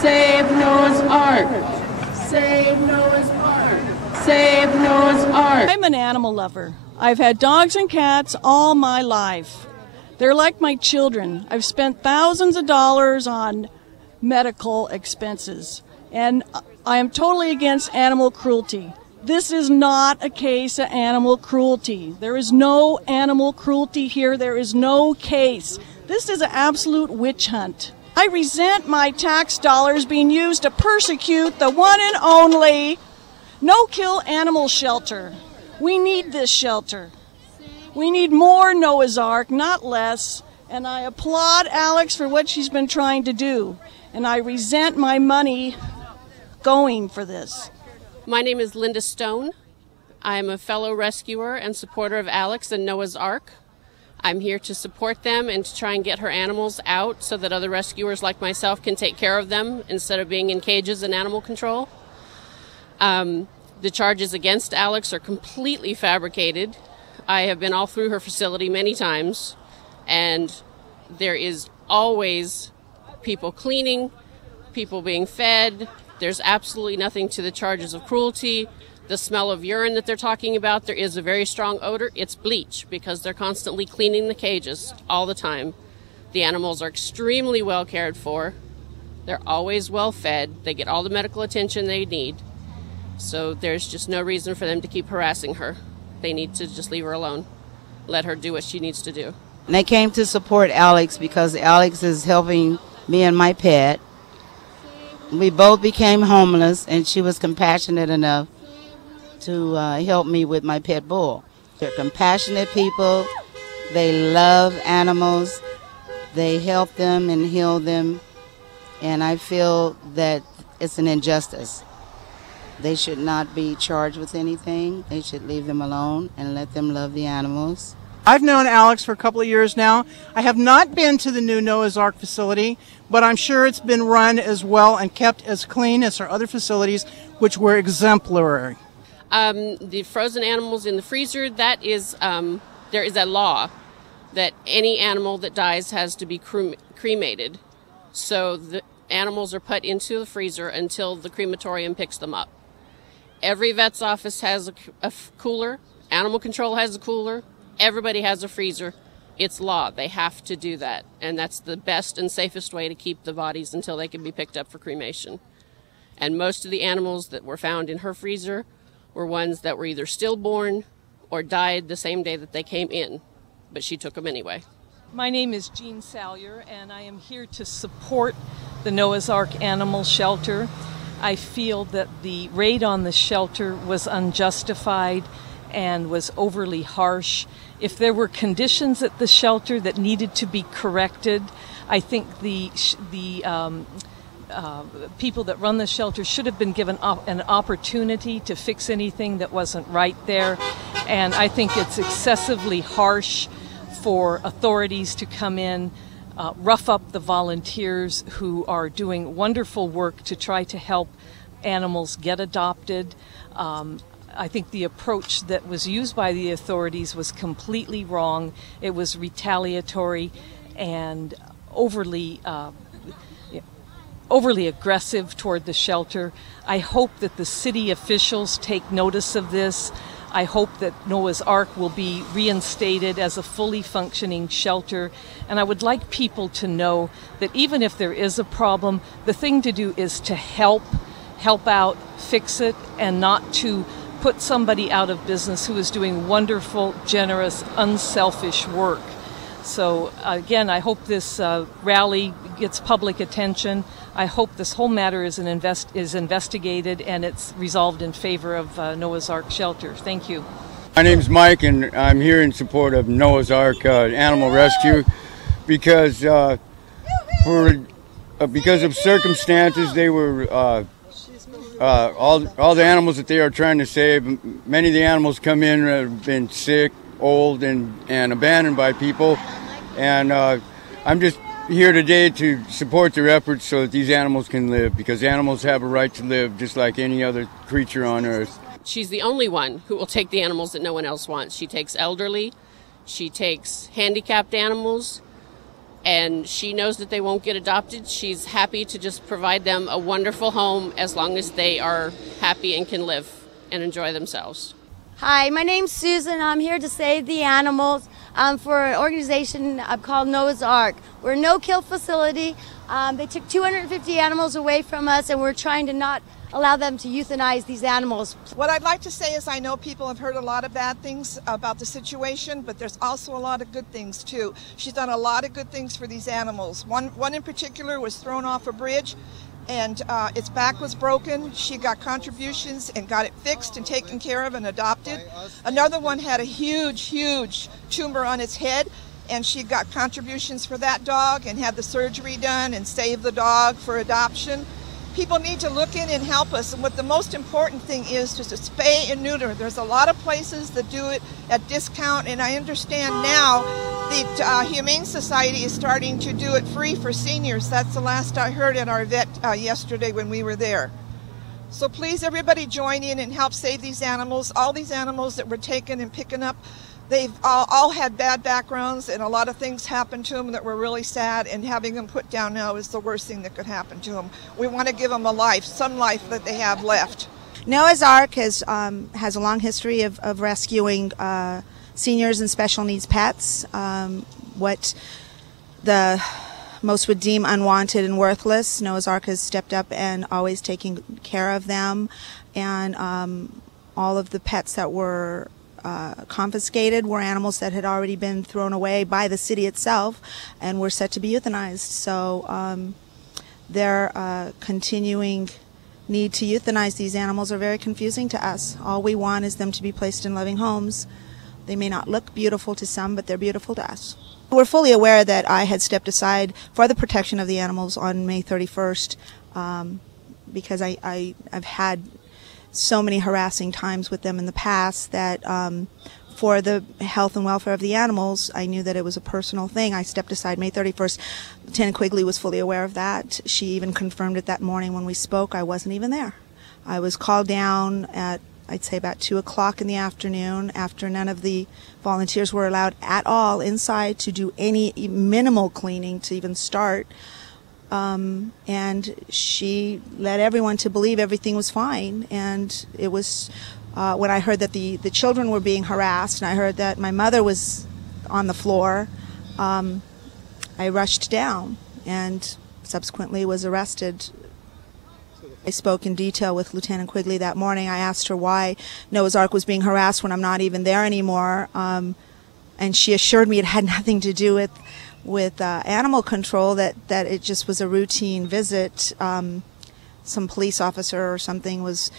Save Noah's Ark. Save Noah's Ark. Save Noah's Ark. I'm an animal lover. I've had dogs and cats all my life. They're like my children. I've spent thousands of dollars on medical expenses, and I am totally against animal cruelty. This is not a case of animal cruelty. There is no animal cruelty here. There is no case. This is an absolute witch hunt. I resent my tax dollars being used to persecute the one and only no-kill animal shelter. We need this shelter. We need more Noah's Ark, not less. And I applaud Alex for what she's been trying to do. And I resent my money going for this. My name is Linda Stone. I'm a fellow rescuer and supporter of Alex and Noah's Ark. I'm here to support them and to try and get her animals out so that other rescuers like myself can take care of them instead of being in cages in animal control. The charges against Alex are completely fabricated. I have been all through her facility many times, and there is always people cleaning, people being fed. There's absolutely nothing to the charges of cruelty. The smell of urine that they're talking about, there is a very strong odor. It's bleach because they're constantly cleaning the cages all the time. The animals are extremely well cared for. They're always well fed. They get all the medical attention they need. So there's just no reason for them to keep harassing her. They need to just leave her alone. Let her do what she needs to do. And I came to support Alex because Alex is helping me and my pet. We both became homeless, and she was compassionate enough to help me with my pet bull. They're compassionate people. They love animals. They help them and heal them. And I feel that it's an injustice. They should not be charged with anything. They should leave them alone and let them love the animals. I've known Alex for a couple of years now. I have not been to the new Noah's Ark facility, but I'm sure it's been run as well and kept as clean as our other facilities, which were exemplary. The frozen animals in the freezer, that is, there is a law that any animal that dies has to be cremated. So the animals are put into the freezer until the crematorium picks them up. Every vet's office has a cooler. Animal control has a cooler. Everybody has a freezer. It's law. They have to do that. And that's the best and safest way to keep the bodies until they can be picked up for cremation. And most of the animals that were found in her freezer were ones that were either stillborn or died the same day that they came in. But she took them anyway. My name is Jean Salyer, and I am here to support the Noah's Ark Animal Shelter. I feel that the raid on the shelter was unjustified and was overly harsh. If there were conditions at the shelter that needed to be corrected, I think the people that run the shelter should have been given an opportunity to fix anything that wasn't right there. And I think it's excessively harsh for authorities to come in, rough up the volunteers who are doing wonderful work to try to help animals get adopted. I think the approach that was used by the authorities was completely wrong. It was retaliatory and overly aggressive toward the shelter. I hope that the city officials take notice of this. I hope that Noah's Ark will be reinstated as a fully functioning shelter. And I would like people to know that even if there is a problem, the thing to do is to help out, fix it, and not to put somebody out of business who is doing wonderful, generous, unselfish work. So again, I hope this rally gets public attention. I hope this whole matter is investigated and it's resolved in favor of Noah's Ark Shelter. Thank you. My name's Mike, and I'm here in support of Noah's Ark Animal Rescue because because of circumstances, they were all the animals that they are trying to save. Many of the animals come in have been sick, old, and abandoned by people, and I'm just here today to support their efforts so that these animals can live, because animals have a right to live just like any other creature on earth. She's the only one who will take the animals that no one else wants. She takes elderly, she takes handicapped animals, and she knows that they won't get adopted. She's happy to just provide them a wonderful home as long as they are happy and can live and enjoy themselves. Hi, my name's Susan. I'm here to save the animals for an organization called Noah's Ark. We're a no-kill facility. They took 250 animals away from us, and we're trying to not allow them to euthanize these animals. What I'd like to say is I know people have heard a lot of bad things about the situation, but there's also a lot of good things too. She's done a lot of good things for these animals. One in particular was thrown off a bridge, and its back was broken. She got contributions and got it fixed and taken care of and adopted. Another one had a huge tumor on its head, and she got contributions for that dog and had the surgery done and saved the dog for adoption. People need to look in and help us, and what the most important thing is to spay and neuter. There's a lot of places that do it at discount, and I understand now the Humane Society is starting to do it free for seniors. That's the last I heard at our vet yesterday when we were there. So please, everybody join in and help save these animals. All these animals that were taken and picking up, they've all had bad backgrounds, and a lot of things happened to them that were really sad, and having them put down now is the worst thing that could happen to them. We want to give them a life, some life that they have left. Noah's Ark has a long history of rescuing seniors and special needs pets, what the most would deem unwanted and worthless. Noah's Ark has stepped up and always taking care of them, and all of the pets that were confiscated were animals that had already been thrown away by the city itself and were set to be euthanized. So their continuing need to euthanize these animals are very confusing to us. All we want is them to be placed in loving homes. They may not look beautiful to some, but they're beautiful to us. We're fully aware that I had stepped aside for the protection of the animals on May 31st because I've had so many harassing times with them in the past that for the health and welfare of the animals, I knew that it was a personal thing. I stepped aside May 31st. Lieutenant Quigley was fully aware of that. She even confirmed it that morning when we spoke. I wasn't even there. I was called down at, I'd say, about 2 o'clock in the afternoon after none of the volunteers were allowed at all inside to do any minimal cleaning to even start. And she led everyone to believe everything was fine. And it was when I heard that the children were being harassed, and I heard that my mother was on the floor, I rushed down and subsequently was arrested. I spoke in detail with Lieutenant Quigley that morning. I asked her why Noah's Ark was being harassed when I'm not even there anymore. And she assured me it had nothing to do with animal control, that it just was a routine visit. Some police officer or something was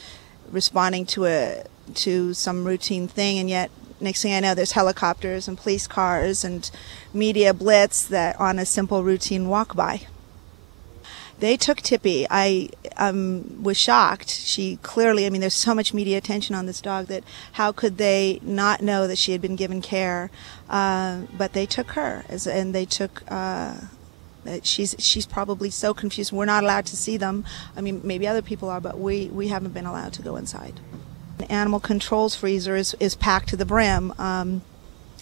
responding to some routine thing, and yet next thing I know there's helicopters and police cars and media blitz that on a simple routine walk by. They took Tippy. I was shocked. She clearly, I mean, there's so much media attention on this dog that how could they not know that she had been given care? But they took her, and they took, she's probably so confused. We're not allowed to see them. I mean, maybe other people are, but we haven't been allowed to go inside. The animal control's freezer is packed to the brim.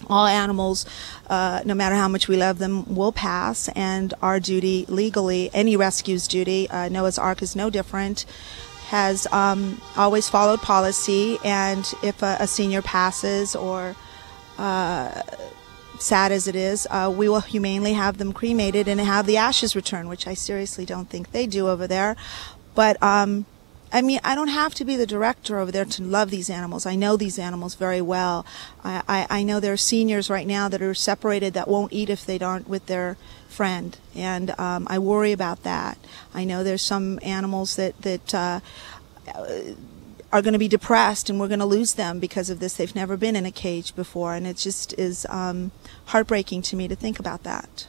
All animals, no matter how much we love them, will pass, and our duty legally, any rescue's duty, Noah's Ark is no different, has always followed policy, and if a senior passes, or sad as it is, we will humanely have them cremated and have the ashes returned, which I seriously don't think they do over there. But I mean, I don't have to be the director over there to love these animals. I know these animals very well. I know there are seniors right now that are separated that won't eat if they don't with their friend, and I worry about that. I know there's some animals that are going to be depressed, and we're going to lose them because of this. They've never been in a cage before, and it just is heartbreaking to me to think about that.